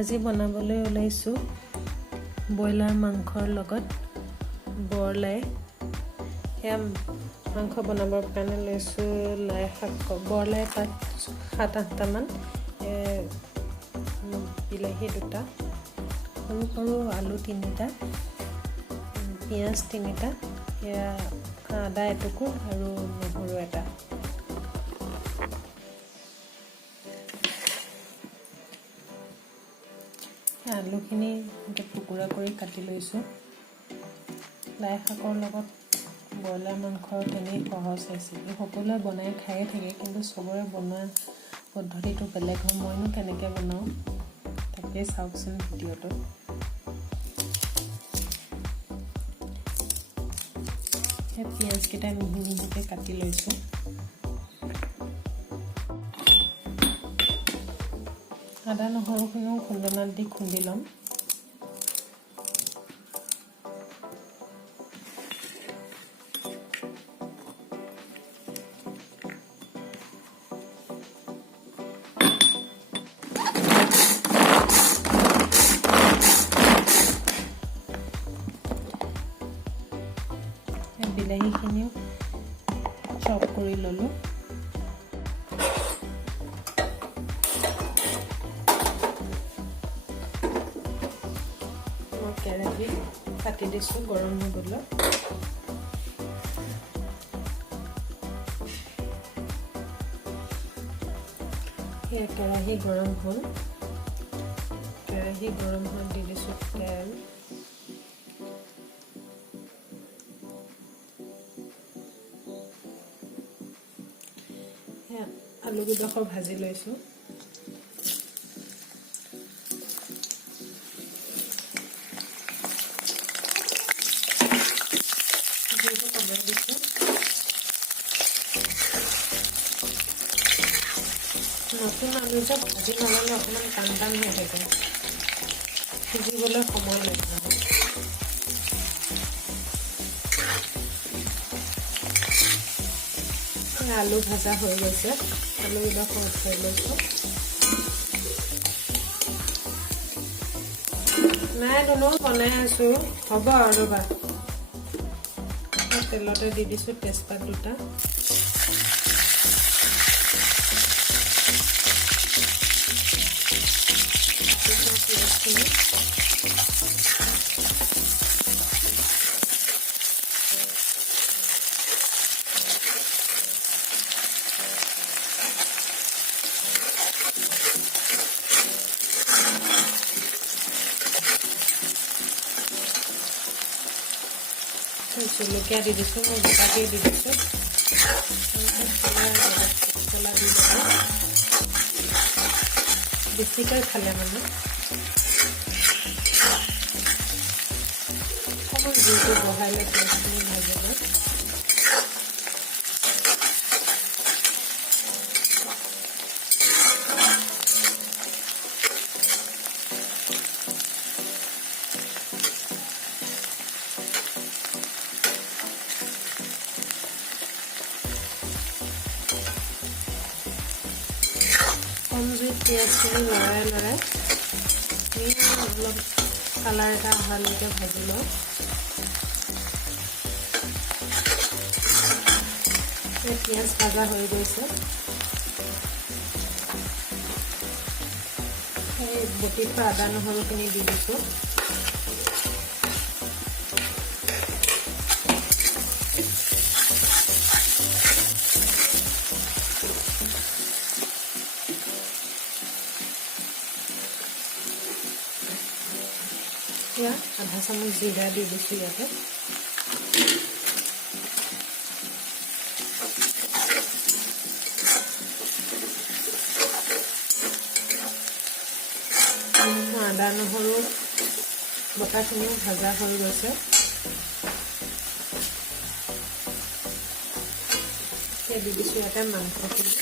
আজি বনাবলৈ ওলাইছোঁ ব্ৰইলাৰ মাংসৰ লগত বৰলাই। সেয়া মাংস বনাবৰ কাৰণে লৈছোঁ লাই শাক, বৰলাই পাত 7-8টামান, বিলাহী 2টা, সৰু সৰু আলু 3টা, পিঁয়াজ 3টা, সেয়া আদা এটুকুৰ আৰু নহৰু এটা। আলুখিনি টুকুৰা কৰি কাটি লৈছোঁ। লাই শাকৰ লগত ব্ৰইলাৰ মাংস তেনেই সহজ ৰেচিপি, সকলোৱে বনাই খায়ে থাকে, কিন্তু চবৰে বনোৱা পদ্ধতিটো বেলেগ হয়। মইনো কেনেকৈ বনাওঁ তাকেই চাওকচোন ভিডিঅ'টো। সেই পিঁয়াজকেইটা মিহি মিহিকৈ কাটি লৈছোঁ। আদা নহৰুখিনিও খুন্দনাত দি খুন্দি ল'ম। বিলাহীখিনিও চপ কৰি ল'লোঁ। কেৰাহী পাতি দিছোঁ গৰম হ'বলৈ। সেয়া কেৰাহী গৰম হ'ল। কেৰাহী গৰম হোৱাত দি দিছোঁ তেল। সেয়া আলুকেইডোখৰ ভাজি লৈছোঁ। নতুন আলু যে ভাজি নল'লে অকণমান টান টান হৈ থাকে, সিজিবলৈ সময় লাগে। আলু ভাজা হৈ গৈছে, আলুকেইডোখৰ উঠাই লৈছোঁ। নাই দুনো বনাই আছোঁ, হ'ব আৰু ৰ'বা। তেলতে দি দিছোঁ তেজপাত 2টা, পিঁয়াজখিনি জলকীয়া দি দিছোঁ, মই গোটাকৈ দি দিছোঁ। মছলা দি ল'ব, বেছিকৈ খালে মানে অকণমান জুইটো বহাই লৈ পিঁয়াজখিনি ভাজি লৈ কম জুইত পিঁয়াজখিনি লৰাই অলপ কালাৰ এটা অহালৈকে ভাজি লওঁ। পিঁয়াজ ভাজা হৈ গৈছে। সেই বটি থোৱা আদা নহৰুখিনি দি দিছোঁ। আধা চামুচ জিৰা দি দিছোঁ ইয়াতে। আদা নহৰু বটাখিনিও ভাজা হৈ গৈছে। দি দিছোঁ ইয়াতে মাংসখিনি।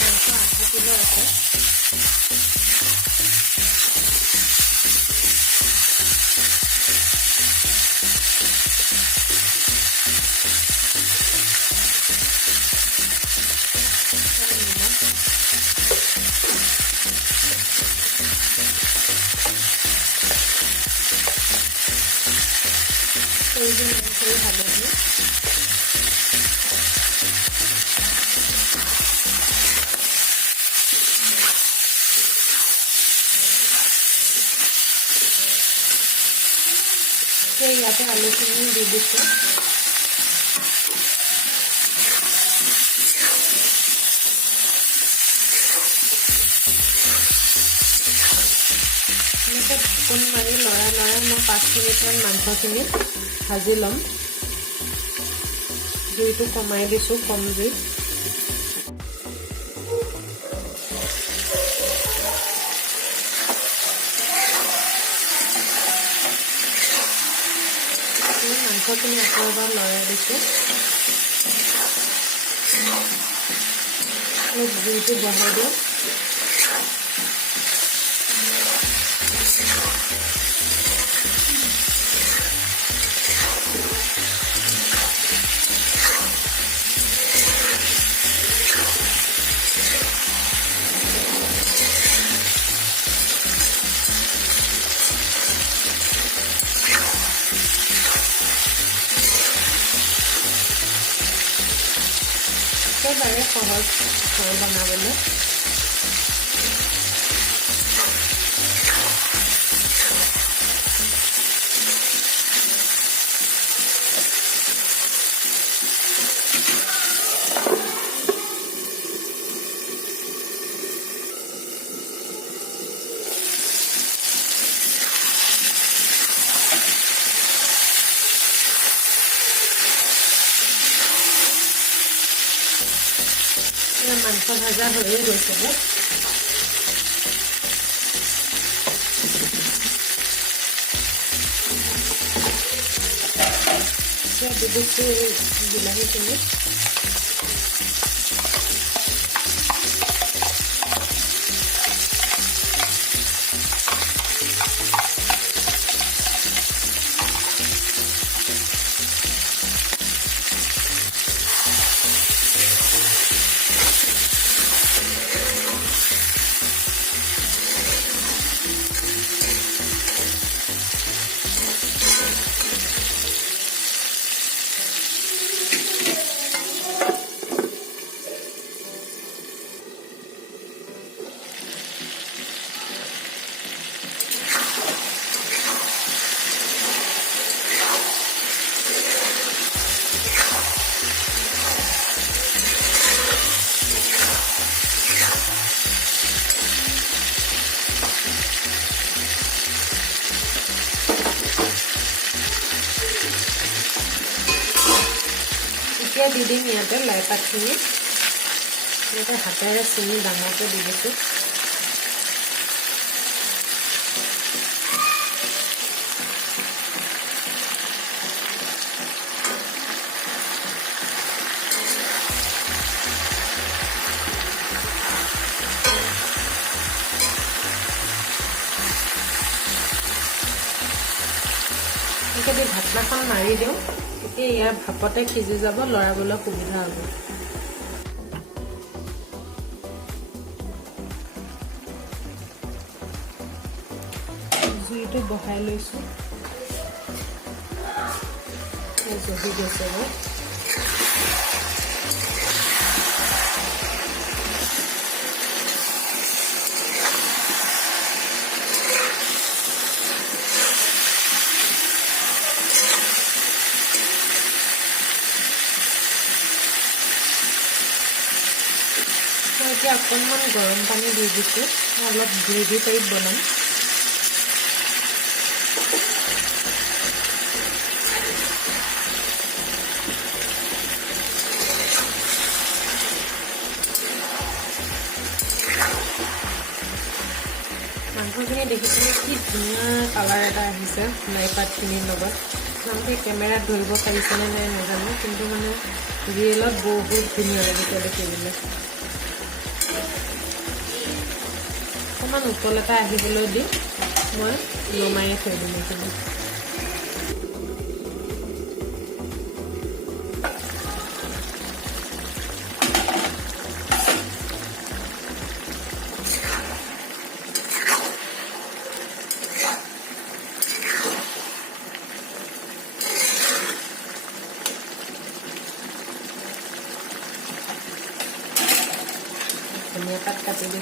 মাংস 1/2 কিলো আছে। প্ৰয়োজন অনুসৰি হালধি, ইয়াতে আলুখিনি দি দিছোঁ। এনেকৈ ঢাকোন মাৰি লৰাই মই 5 মিনিটমান মাংসখিনি ভাজি ল'ম। জুইটো কমাই দিছোঁ, কম জুইত। মাংসখিনি আকৌ এবাৰ লৰাই দিছোঁ। অলপ জুইটো বঢ়াই দিওঁ। একেবাৰে সহজ হয় বনাবলৈ। মাংস ভাজা হৈয়ে গৈছে। দি দিছোঁ বিলাহীখিনি। এতিয়া দি দিম ইয়াতে লাই পাতখিনি। এনেকৈ হাতেৰে চিঙি ডাঙৰকৈ দি দিছোঁ। এনেকৈ দি ঢাকনাখন মাৰি দিওঁ। এতিয়া ইয়াৰ ভাপতে সিজি যাব, লৰাবলৈ সুবিধা হ'ব। জুইটো বহাই লৈছোঁ। জহি গৈছে গৈ। এতিয়া অকণমান গৰম পানী দি দিছোঁ। অলপ গ্ৰেভি টাইপ বনাম। মাংসখিনি দেখিছেনে কি ধুনীয়া কালাৰ এটা আহিছে লাই পাতখিনিৰ লগত। আপোনালোকে কেমেৰাত ধৰিব পাৰিছেনে নাই নাজানো, কিন্তু মানে ৰিয়েলত বহুত ধুনীয়া লাগিছে দেখিবলৈ। অকণমান উতল এটা আহিবলৈ দি মই নমাই থৈ দিম এইখিনি।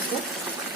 লৈছোঁ।